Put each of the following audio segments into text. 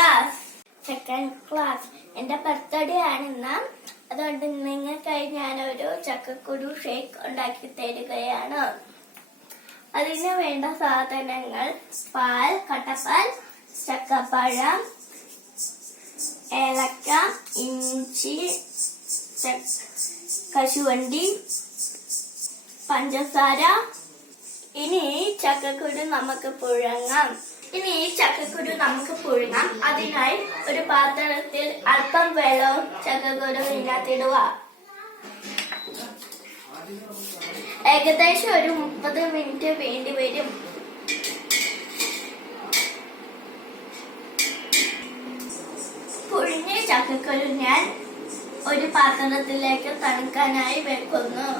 Class. Second class. എന്റെ birthday ആണിന്ന്. അതുകൊണ്ട് നിങ്ങൾക്കായി ഞാനൊരു ചക്കക്കുരു ഷേക്ക് ഉണ്ടാക്കി തരികയാണ്. അതിന് വേണ്ട സാധനങ്ങൾ: പാൽ, കട്ടപ്പാൽ, ചക്കപ്പഴം, ഏലക്ക, ഇഞ്ചി, കശുവണ്ടി, പഞ്ചസാര. ഇനി ചക്കക്കുരു നമുക്ക് പുഴുങ്ങാം. അതിനായി ഒരു പാത്രത്തിൽ അല്പം വെള്ളവും ചക്കക്കുരു ഇതിനകത്തിടുക. ഏകദേശം ഒരു 30 മിനിറ്റ് വേണ്ടി വരും. പുഴുങ്ങിയ ചക്കക്കുരു ഞാൻ ഒരു പാത്രത്തിലേക്ക് തണുക്കാനായി വെക്കുന്നു.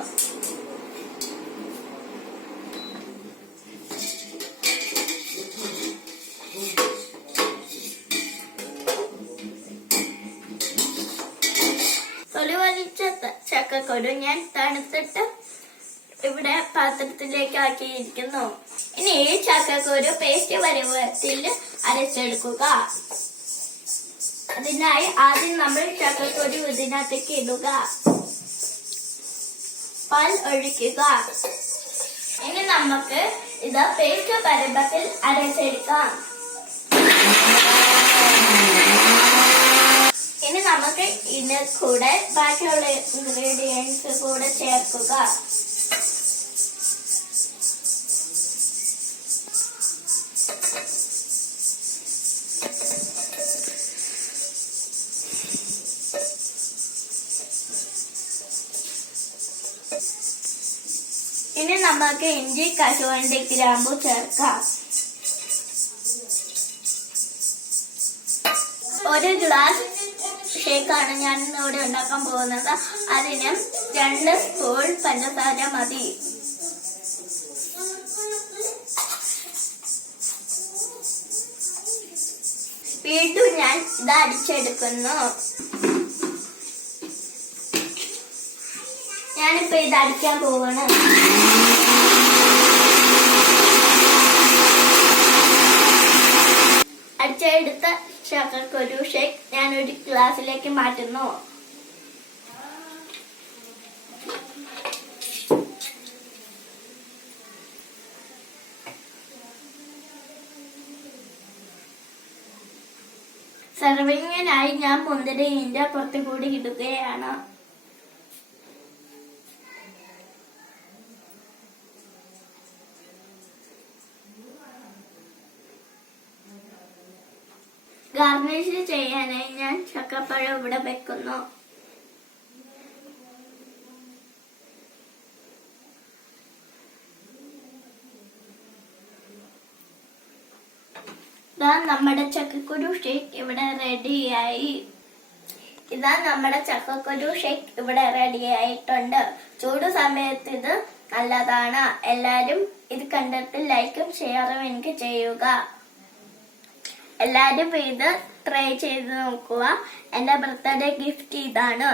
തൊലി വലിച്ച ചക്കക്കുരു ഞാൻ തണുത്തിട്ട് ഇവിടെ പാത്രത്തിലേക്ക് ആക്കിയിരിക്കുന്നു. ഇനി ചക്കക്കുരു പേസ്റ്റ് പരുവത്തിൽ അരച്ചെടുക്കുക. അതിനായി ആദ്യം നമ്മൾ ചക്കക്കുരു ഇതിനകത്തേക്ക് ഇടുക. പാൽ ഒഴിക്കുക. ഇനി നമുക്ക് ഇത് പേസ്റ്റ് പരുവത്തിൽ അരച്ചെടുക്കാം. ഇനി നമുക്ക് ഇതിന് കൂടെ ബാക്കിയുള്ള ഇൻഗ്രീഡിയൻസ് കൂടെ ചേർക്കുക. ഇനി നമുക്ക് ഇഞ്ചി, കശുവണ്ടി, ഗ്രാമ്പു ചേർക്കാം. 1 ഗ്ലാസ് ഷേക്കാണ് ഞാൻ ഇവിടെ ഉണ്ടാക്കാൻ പോകുന്നത്. അതിന് 2 സ്പൂൺ പഞ്ചസാര മതി. വീണ്ടും ഞാൻ ഇത് അടിച്ചെടുക്കുന്നു. ഞാനിപ്പോ ഇത് അടിക്കാൻ പോവാണ്. അടിച്ചെടുത്ത ചക്കക്കുരു ഷേക്ക് ഞാൻ ഒരു ഗ്ലാസ്സിലേക്ക് മാറ്റുന്നു. സർവിങ്ങിനായി ഞാൻ മുന്തിരി ഇതിന്റെ പുറത്തു കൂടി ഇടുകയാണ്. ഗാർണിഷ് ചെയ്യാനായി ഞാൻ ചക്കപ്പഴം ഇവിടെ വെക്കുന്നു. ഇതാ നമ്മുടെ ചക്കക്കുരു ഷേക്ക് ഇവിടെ റെഡിയായി. ചൂട് സമയത്ത് ഇത് നല്ലതാണ്. എല്ലാരും ഇത് കണ്ടിട്ട് ലൈക്കും ഷെയറും എനിക്ക് ചെയ്യുക. എല്ലാരും ഇത് ട്രൈ ചെയ്ത് നോക്കുക. എന്റെ ബർത്ത്ഡേ ഗിഫ്റ്റ് ഇതാണ്.